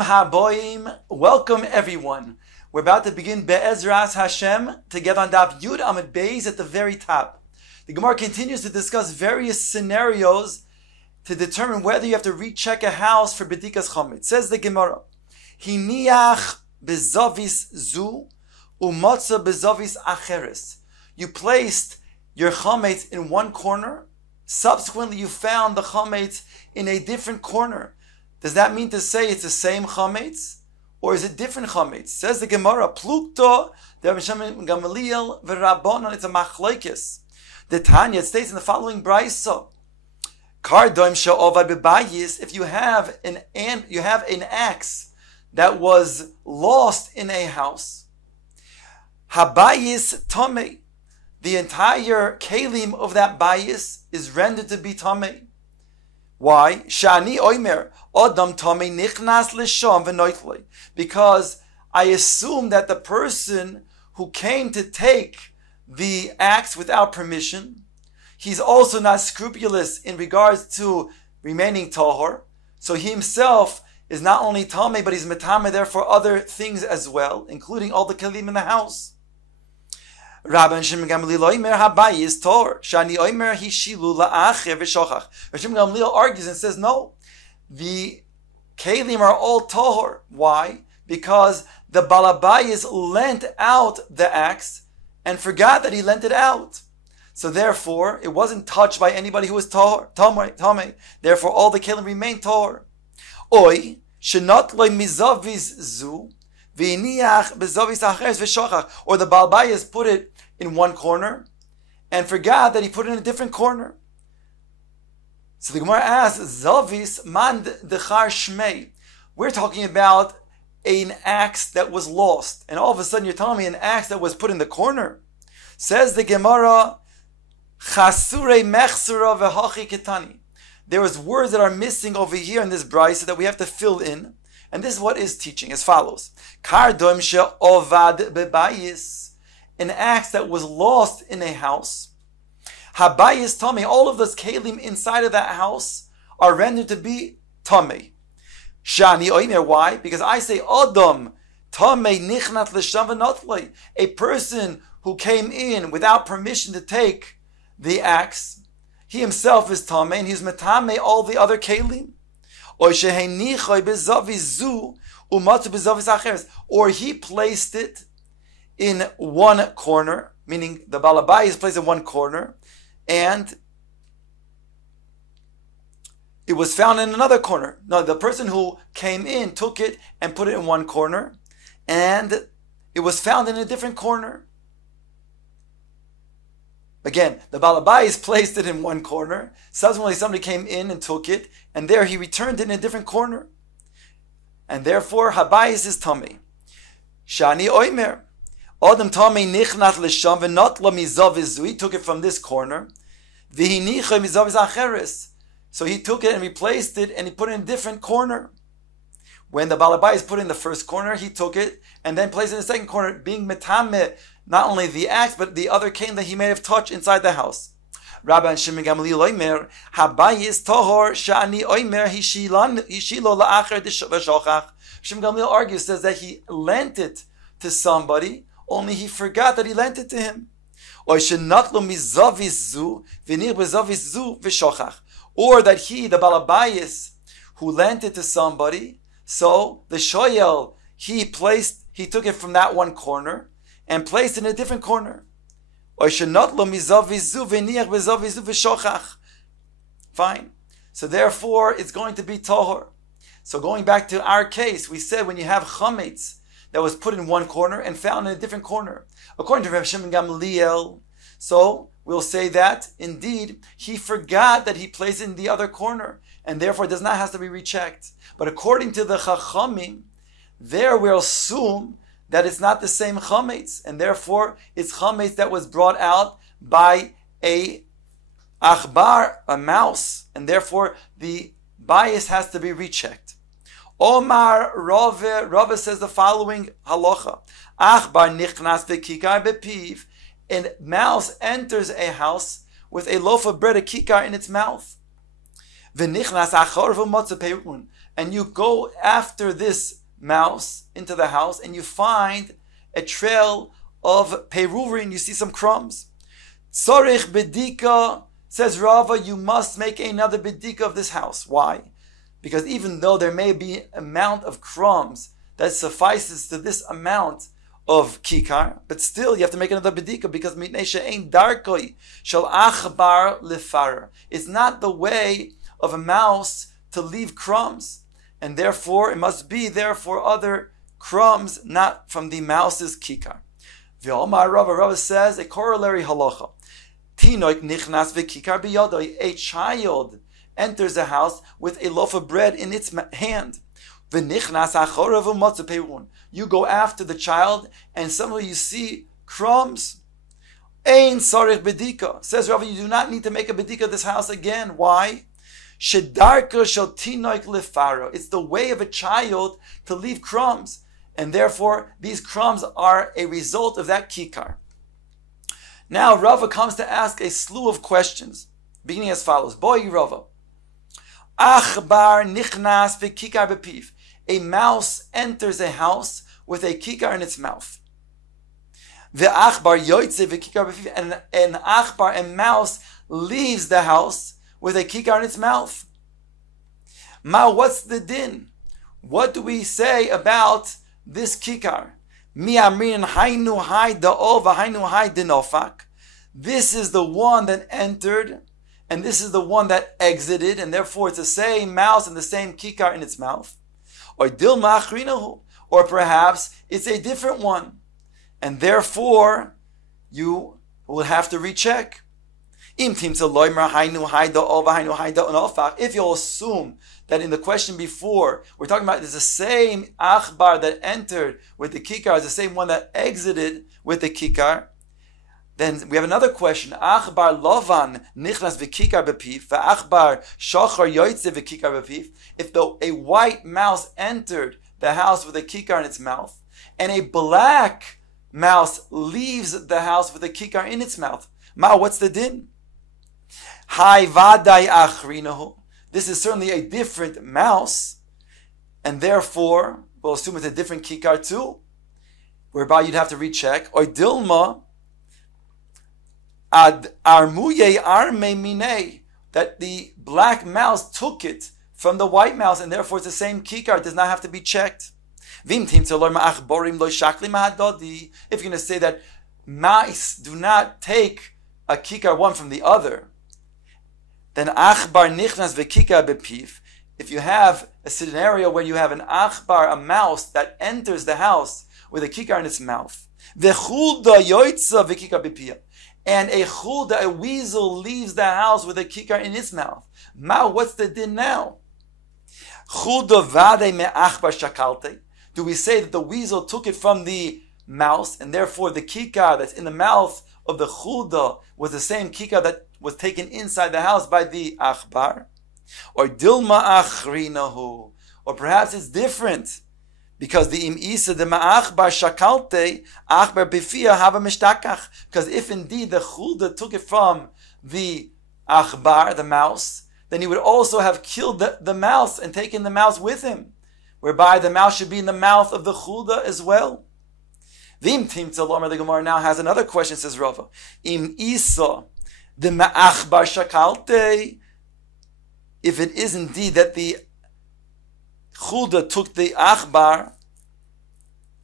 Bruchim haboim. Welcome everyone. We're about to begin Be'ezras Hashem to get on Daf Yud Amud Beis at the very top. The Gemara continues to discuss various scenarios to determine whether you have to recheck a house for B'dikas Chometz. Says the Gemara, Hiniach bezavis zu umotza bezavis acheres. You placed your Chometz in one corner, subsequently you found the Chometz in a different corner. Does that mean to say it's the same chametz, or is it different chametz? Says the Gemara, Plukto, the Rabbi Shimon Gamaliel, v'Rabbanan. It's a machlokes. The Tanya, it states in the following brayso: Kardoim she'ovad bebayis. If you have an axe that was lost in a house, habayis tamei. The entire kalim of that bayis is rendered to be tamei. Why? Shani oimer adam tamei nichnas l'sham v'noitli. Because I assume that the person who came to take the axe without permission, he's also not scrupulous in regards to remaining tahor. So he himself is not only tamei, but he's metamei there for other things as well, including all the kalim in the house. Rabban Shimon Gamaliel oimer habayis tor shani oimer hishilu la'acher v'shochach. Shimon Gamaliel argues and says, no, the kelim are all tohor. Why? Because the balabayis lent out the axe and forgot that he lent it out. So therefore, it wasn't touched by anybody who was tohor, tamei. Therefore, all the kelim remain tohor. Oy shenot loy mizaviz zu. Or the Balbayas put it in one corner and forgot that he put it in a different corner. So the Gemara asks, Zavis man dechar shmei. We're talking about an axe that was lost. And all of a sudden you're telling me an axe that was put in the corner. Says the Gemara, Chasure mechsura v'hachi ketani. There is words that are missing over here in this brayso that we have to fill in. And this is what is teaching as follows. Kardoim she'ovad bebayis. An axe that was lost in a house. Habayis tamei. All of those kalim inside of that house are rendered to be tamei. Shani oimer. Why? Because I say Adam tamei nichnat l'sham v'notlei. A person who came in without permission to take the axe, he himself is tamei and he's metamei all the other kalim. Or he placed it in one corner, meaning the balabai is placed in one corner, and it was found in another corner. No, the person who came in took it and put it in one corner, and it was found in a different corner. Again, the balabai is placed it in one corner. Subsequently, somebody came in and took it, and there he returned it in a different corner. And therefore, habayis is tamei. Shani oimer. Adam tamei nichnat l'sham v'not lo mizavizu. He took it from this corner. V'hinicha mizaviz acheres. So he took it and replaced it, and he put it in a different corner. When the balabai is put in the first corner, he took it and then placed it in the second corner, being metameh, not only the axe, but the other cane that he may have touched inside the house. Rabban Shimon Gamaliel oimer, habayis tohor shani oimer hishilo la'acher v'shochach. Shimon Gamaliel argues, says that he lent it to somebody, only he forgot that he lent it to him. Or shenatlo mizaviz zu v'nir bezaviz zu v'shochach. Or that he, the balabayis, who lent it to somebody, so the shoyel, he took it from that one corner and placed it in a different corner. Fine. So therefore, it's going to be tohor. So going back to our case, we said when you have chametz that was put in one corner and found in a different corner, according to Rabbi Shimon Gamaliel, so we'll say that indeed he forgot that he placed it in the other corner, and therefore it does not have to be rechecked. But according to the Chachamim, there we'll assume that it's not the same chametz, and therefore it's chametz that was brought out by a achbar, a mouse, and therefore the bias has to be rechecked. Omar Rave says the following halacha: Achbar nichnas v'kikar bepiv. A mouse enters a house with a loaf of bread, a kikar, in its mouth. And and you go after this mouse into the house, and you find a trail of perurin, you see some crumbs. Tzorich bedika, says Rava, you must make another bedika of this house. Why? Because even though there may be an amount of crumbs that suffices to this amount of kikar, but still you have to make another bedika, because mitnei she'ein darkoi shel achbar lefarer. It's not the way of a mouse to leave crumbs, and therefore it must be therefore other crumbs, not from the mouse's kikar. V'omar Rava says a corollary halacha. Tinoik nichnas v'kikar biyadoi. A child enters a house with a loaf of bread in its hand. V'nichnas achorav u'matzah peirun. You go after the child, and suddenly you see crumbs. Ein sarich bedika. Says Rava, you do not need to make a bedika of this house again. Why? Shedarka shel tinoik lefaro. It's the way of a child to leave crumbs, and therefore these crumbs are a result of that kikar. Now Rava comes to ask a slew of questions, beginning as follows. Boy Rava. Achbar nichnas v'kikar bepiv. A mouse enters a house with a kikar in its mouth. Ve'achbar yoytze v'kikar bepiv. And an achbar, a mouse, leaves the house with a kikar in its mouth. Ma, what's the din? What do we say about this kikar? Mi amrin hainu hai da'o v'hainu hai dinofak. This is the one that entered, and this is the one that exited, and therefore it's the same mouse and the same kikar in its mouth. Or dilma achrinahu, or perhaps it's a different one, and therefore you will have to recheck. If you'll assume that in the question before, we're talking about there's the same achbar that entered with the kikar is the same one that exited with the kikar, then we have another question. Achbar lovan nichnas v'kikar bepiv, v'achbar shachar yoytze v'kikar bepiv. If a white mouse entered the house with a kikar in its mouth, and a black mouse leaves the house with a kikar in its mouth, ma, what's the din? Hai vadai achrinahu. This is certainly a different mouse, and therefore we'll assume it's a different kikar too, whereby you'd have to recheck. Or dilma ad armuye arme mine, that the black mouse took it from the white mouse, and therefore it's the same kikar. It does not have to be checked. If you're going to say that mice do not take a kikar one from the other, then achbar nichnas v'kikar bepiv. If you have a scenario where you have an achbar, a mouse that enters the house with a kikar in its mouth, v'chulda yoitza v'kikar bepiyah, and a chulda, a weasel, leaves the house with a kikar in its mouth. Ma, what's the din now? Chulda vade me achbar shakalte. Do we say that the weasel took it from the mouse, and therefore the kikar that's in the mouth of the chulda was the same kikar that was taken inside the house by the achbar? Or dilma achrinahu, or perhaps it's different, because the im isa de ma'achbar shakalte achbar bifia hava mishtakach. Because if indeed the chulda took it from the achbar, the mouse, then he would also have killed the mouse and taken the mouse with him, whereby the mouse should be in the mouth of the chulda as well. Vim tim tzalomar, the Gemara now has another question, says Rava. Im isa the ma'achbar shakalte, if it is indeed that the chulda took the achbar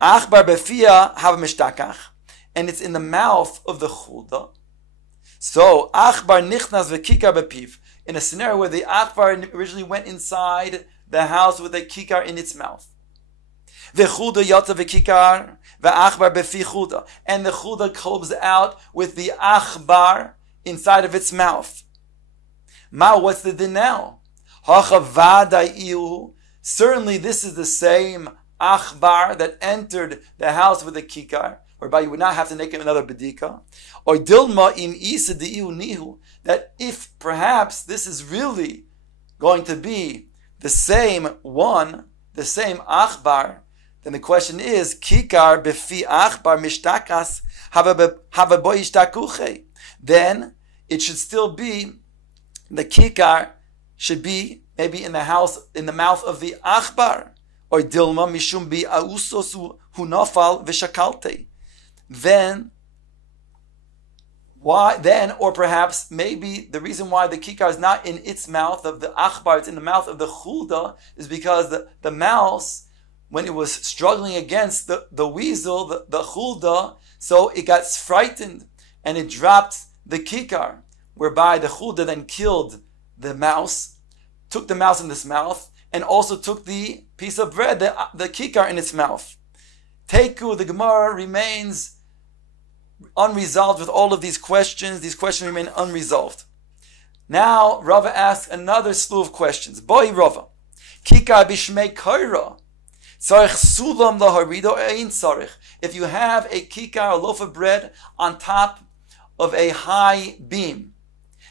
befia have mishtakach, and it's in the mouth of the chulda. So achbar nichnas v'kikar bepiv, in a scenario where the achbar originally went inside the house with a kikar in its mouth. V'chulda yata v'kikar v'achbar befi chulda, and the chulda comes out with the achbar inside of its mouth. Ma, what's the din now? Certainly this is the same achbar that entered the house with a kikar, whereby you would not have to make another bedika. Or dilma im isa di'iu nihu, that if perhaps this is really going to be the same one, the same achbar, then the question is, kikar befi achbar mishtakas hava bo ishtakuche. Then it should still be the kikar should be maybe in the mouth of the achbar, or dilma mishum bi ausos hunafal v'shakalte. Then, or perhaps maybe the reason why the kikar is not in its mouth of the achbar, it's in the mouth of the chulda, is because the mouse, when it was struggling against the weasel, the chulda, so it got frightened and it dropped the kikar, whereby the chulda then killed the mouse, took the mouse in its mouth, and also took the piece of bread, the kikar, in its mouth. Teku, the Gemara remains unresolved with all of these questions. These questions remain unresolved. Now, Rava asks another slew of questions. Boi Rava, kikar bishmei kaira, tzarich sulam laharido ein tzarich. If you have a kikar, a loaf of bread, on top of a high beam,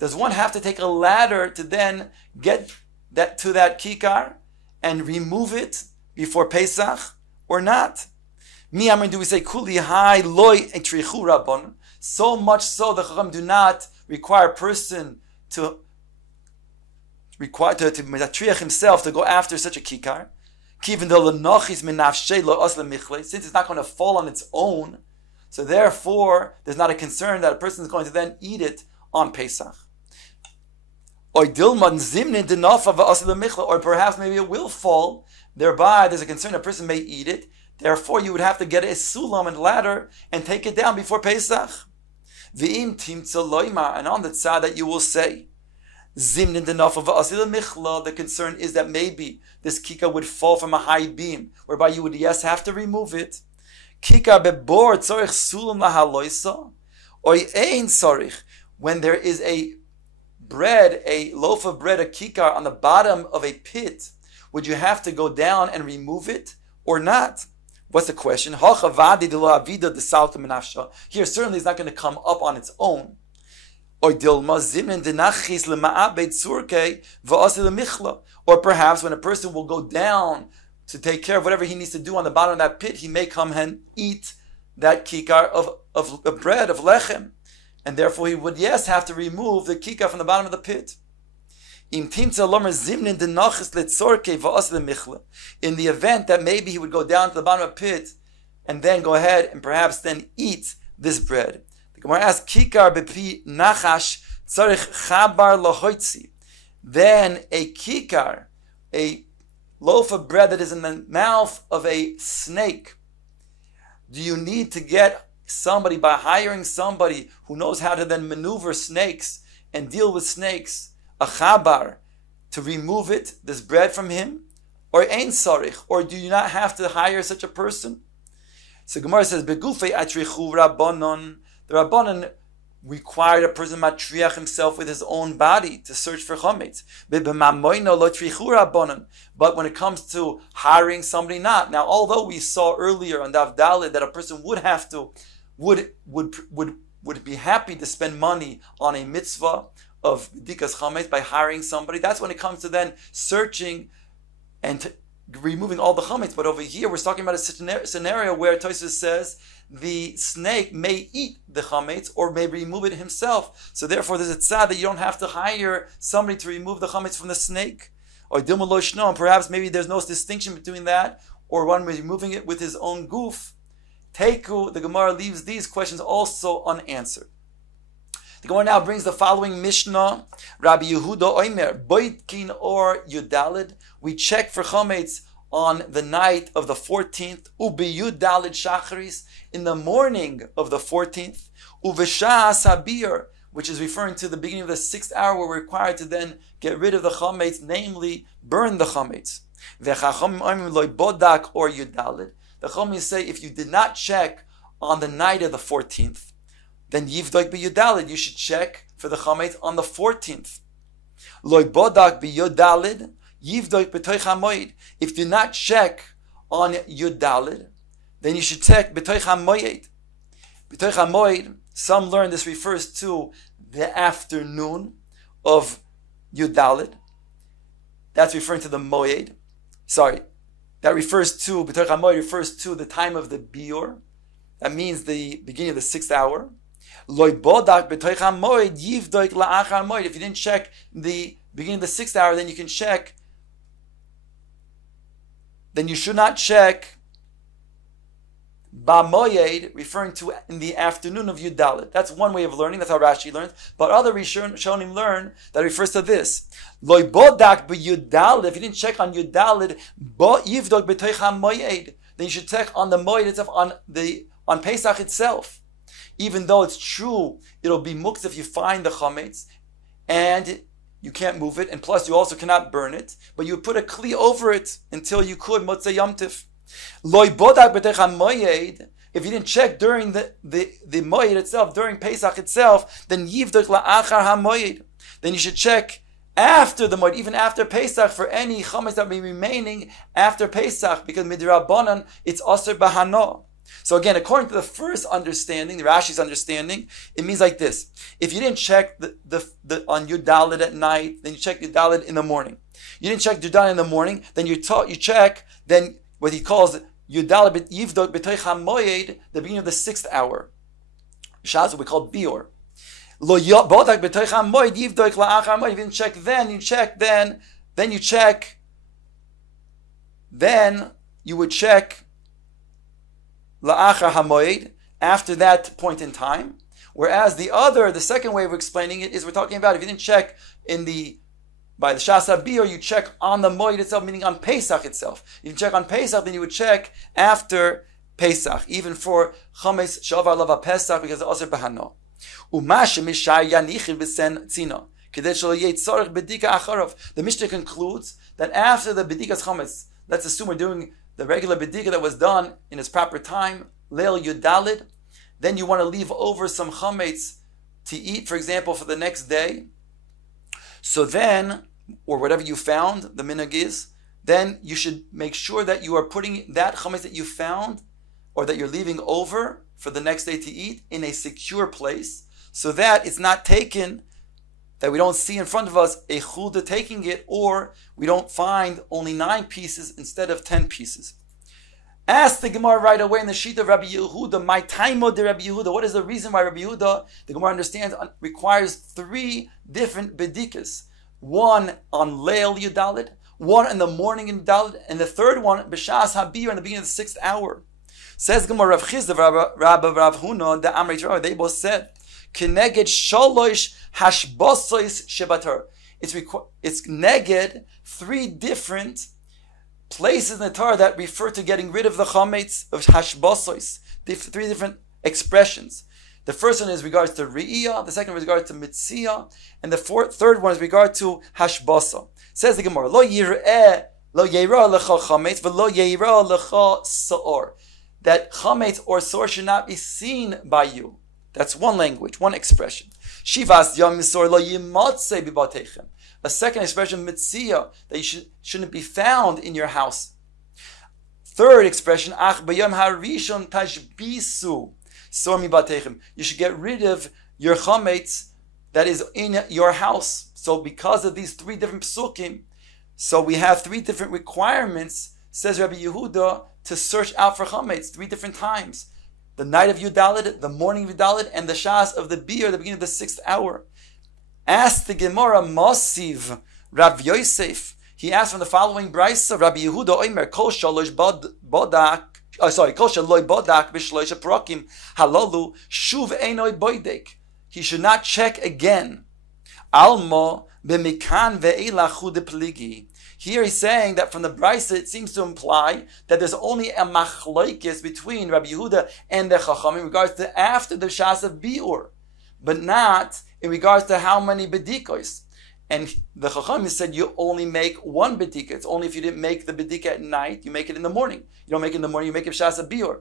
does one have to take a ladder to then get to that kikar and remove it before Pesach, or not? Do we say kuli hai loy etrichu rabban? So much so the Chacham do not require a person to matriach himself to go after such a kikar. Since it's not going to fall on its own, so therefore there's not a concern that a person is going to then eat it on Pesach. Or perhaps maybe it will fall, thereby there's a concern a person may eat it. Therefore, you would have to get a sulam and ladder and take it down before Pesach. And on the tzad that you will say, the concern is that maybe this kikar would fall from a high beam, whereby you would, yes, have to remove it. Kikar bebor tzorich sulam lahaloisa, or ein tzorich, when there is a loaf of bread, a kikar on the bottom of a pit, would you have to go down and remove it or not? What's the question? Here certainly it's not going to come up on its own. Or perhaps when a person will go down to take care of whatever he needs to do on the bottom of that pit, he may come and eat that kikar of bread, of lechem. And therefore he would, yes, have to remove the kikar from the bottom of the pit. In the event that maybe he would go down to the bottom of a pit and then go ahead and perhaps then eat this bread. The Gemara asks, Kikar bepi nachash tzarich chabar lahoitzi. Then a kikar, a loaf of bread that is in the mouth of a snake, do you need to get somebody, by hiring somebody who knows how to then maneuver snakes and deal with snakes, a chabar, to remove it, this bread from him? Or ein sarich, or do you not have to hire such a person? So Gemara says, Begufei atrichu rabbanon. The rabbanon required a person matriach himself with his own body to search for chametz. But when it comes to hiring somebody, not. Now, although we saw earlier on Daf Daled that a person would be happy to spend money on a mitzvah of dikas chametz by hiring somebody. That's when it comes to then searching and removing all the chametz. But over here, we're talking about a scenario where Tosfos says the snake may eat the chametz or may remove it himself. So therefore, there's a tzad that you don't have to hire somebody to remove the chametz from the snake. Or dilma lo shno, and perhaps maybe there's no distinction between that or one removing it with his own goof. Teku, the Gemara leaves these questions also unanswered. The Gemara now brings the following Mishnah. Rabbi Yehuda Oimer, Boitkin or Yudalid. We check for chametz on the night of the 14th. Ubi Yudalid Shacharis, in the morning of the 14th. Uveshas Habir, which is referring to the beginning of the 6th hour, where we're required to then get rid of the chametz, namely burn the chametz. Vechachomim Oimim Loi Bodak or Yudalid. The Chachamim say if you did not check on the night of the 14th, then Yivdoik b'Yudalid, you should check for the chametz on the 14th. Loi bodak b'Yudalid, Yivdoik b'toich hamoed. If you do not check on Yudalid, then you should check b'toich hamoed. B'toich hamoed, some learn this refers to the afternoon of Yudalid. That's referring to the moed. That refers to, b'toich hamoed refers to the time of the biur. That means the beginning of the 6th hour. If you didn't check the beginning of the 6th hour, then you can check. Then you should not check Ba'moyed, referring to in the afternoon of Yudalit. That's one way of learning. That's how Rashi learns. But other Rishonim learn that refers to this. Loi bodak b'Yudalit. If you didn't check on Yudalit, bo yivdok b'toich hamoyed. Then you should check on the moed itself, on Pesach itself. Even though it's true, it'll be muktzah if you find the chametz, and you can't move it, and plus you also cannot burn it. But you put a kli over it until you could motzei yom tif. Loi bodak b'toich hamoyed. If you didn't check during the moed itself, during Pesach itself, then yivdok la'achar hamoyed. Then you should check after the moed, even after Pesach, for any chametz that may be remaining after Pesach, because midrabanan it's aser bahano. So again, according to the first understanding, the Rashi's understanding, it means like this: if you didn't check the on Yudalit at night, then you check Yudalit in the morning. You didn't check Yudalit in the morning, then you check then what he calls Yudalit Yivdok B'toich HaMoyed, the beginning of the 6th hour. Shas, what we call Bior. Lo Bodak B'toich HaMoyed Yivdok La'achar HaMoyed. If you didn't check then, you check then you check, then you would check La'achar HaMoyed, after that point in time. Whereas the second way of explaining it is we're talking about if you didn't check by the Shas HaBior, you check on the Moed itself, meaning on Pesach itself. If you check on Pesach, then you would check after Pesach, even for Chametz Shavar Lava Pesach, because it's Aser Bahano. The Mishnah concludes that after the Bedikas Chametz, let's assume we're doing the regular Bedika that was done in its proper time, Leil Yudalid, then you want to leave over some Chametz to eat, for example, for the next day. So then, or whatever you found, the minhag is, then you should make sure that you are putting that chametz that you found, or that you're leaving over for the next day to eat, in a secure place, so that it's not taken, that we don't see in front of us a chuda taking it, or we don't find only 9 pieces instead of 10 pieces. Ask the Gemara right away in the sheet of Rabbi Yehuda, my taimo de Rabbi Yehuda. What is the reason why Rabbi Yehuda, the Gemara understands, requires 3 different bedikas? One on Leil Yudalid, one in the morning in Yudalid, and the third one, B'shas Habir, in the beginning of the 6th hour. Says Gemara, Rav Chizda, Rav Huna, the Amrei Torah, they both said, Keneged Shalosh Hashbosois Shebatar. It's neged 3 different places in the Torah that refer to getting rid of the chametz of hashbosos. 3 different expressions. The first one is regards to Re'iyah, the second one is regards to Mitziyah, and the third one is regard to Hashbosa. Says the Gemara, Lo yir'eh, lo yeira lecha chametz, v'lo yeira lecha sa'or. That chametz or sa'or should not be seen by you. That's one language, one expression. Shivas yom misor lo yimatzeh bibatechem. A second expression, mitziyah, that you shouldn't be found in your house. Third expression, ach b'yom harishon tashbisu sor mibatechem. You should get rid of your chametz that is in your house. So because of these 3 different psukim, so we have 3 different requirements, says Rabbi Yehuda, to search out for chametz 3 different times. The night of Yudalid, the morning of Yudalid, and the shas of the bir, the beginning of the 6th hour. Asked the Gemara, Masiv, Rav Yosef. He asked from the following brisa, Rabbi Yehuda Omer, Kol Shalosh Bodak, Kol Shaloi Bodak, Bishlosh Prakim, Halalu, Shuv Einoi Boidek. He should not check again. Almo, B'mikan Ve'ela Chude Pligi. Here he's saying that from the brisa, it seems to imply that there's only a machloikis between Rabbi Yehuda and the Chacham in regards to after the Shas of Biur, but not in regards to how many bedikos. And the Chacham said you only make 1 bedika. It's only if you didn't make the bedika at night, you make it in the morning. You don't make it in the morning, you make it Shas of Biur.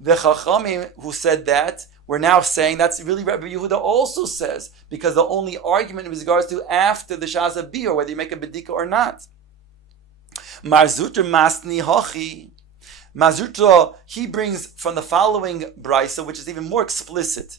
The Chachamim who said that, we're now saying that's really Rabbi Yehuda also says, because the only argument is regards to after the Shas of Biur, whether you make a bedika or not. Marzutra Masni Hochi. Marzutra, he brings from the following brisa, which is even more explicit.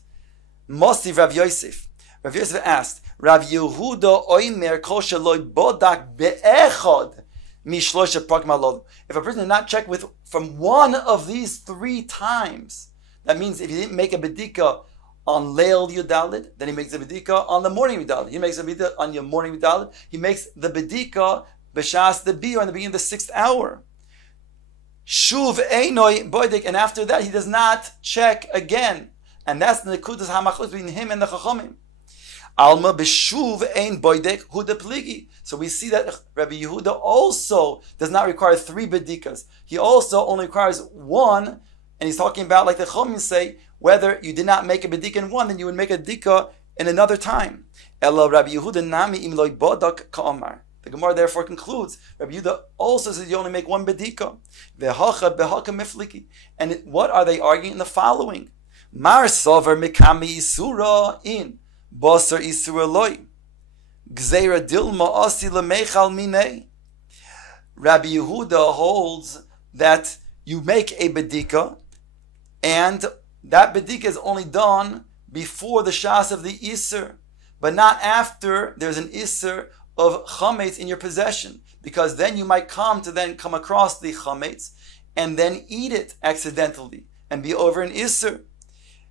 Mosi Rav Yosef. Rav Yosef asked, Rav Yehuda Oimer Kol Shaloi Bodak Be'echad Mishlosha Prakim Halol. If a person did not check from one of these 3 times, that means if you didn't make a bedika on Leil Yudalid, then he makes the bedika on the morning Yudalid. He makes the bedika on your morning Yudalid. He makes the bedika b'shas the biur in the beginning of the 6th hour. Shuv einoi boidek, and after that he does not check again, and that's the nekudas hamachlos between him and the chachamim. Alma b'shuv ein boidek hu de pligi. So we see that Rabbi Yehuda also does not require 3 bedikas. He also only requires 1, and he's talking about, like the chachamim say, whether you did not make a bedika in 1, then you would make a bedika in another time. Ela Rabbi Yehuda nami im loy bodak ka'amar. The Gemara therefore concludes, Rabbi Yehuda also says you only make 1 bedika. Vehacha behaka mifliki. And what are they arguing in the following? Mar sover mikami isura in basar isura loy. Gzeira dilma asi lemechal minei. Rabbi Yehuda holds that you make a bedika, and that bedika is only done before the shas of the Isser, but not after there's an Isser of chametz in your possession, because then you might come across the chametz and then eat it accidentally and be over an Isser.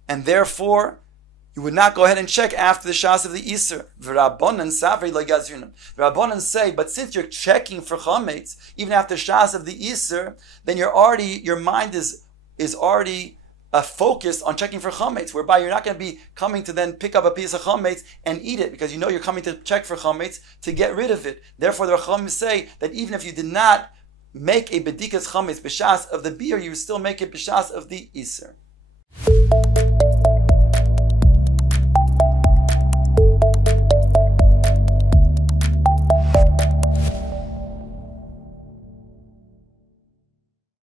And therefore, you would not go ahead and check after the shas of the Isser. The Rabbanan say, but since you're checking for chametz, even after shas of the Isser, then your mind is already focused on checking for chametz, whereby you're not going to be coming to then pick up a piece of chametz and eat it, because you know you're coming to check for chametz to get rid of it. Therefore, the Chachamim say that even if you did not make a bedikas chametz b'shas of the biur, you still make it b'shas of the Isser.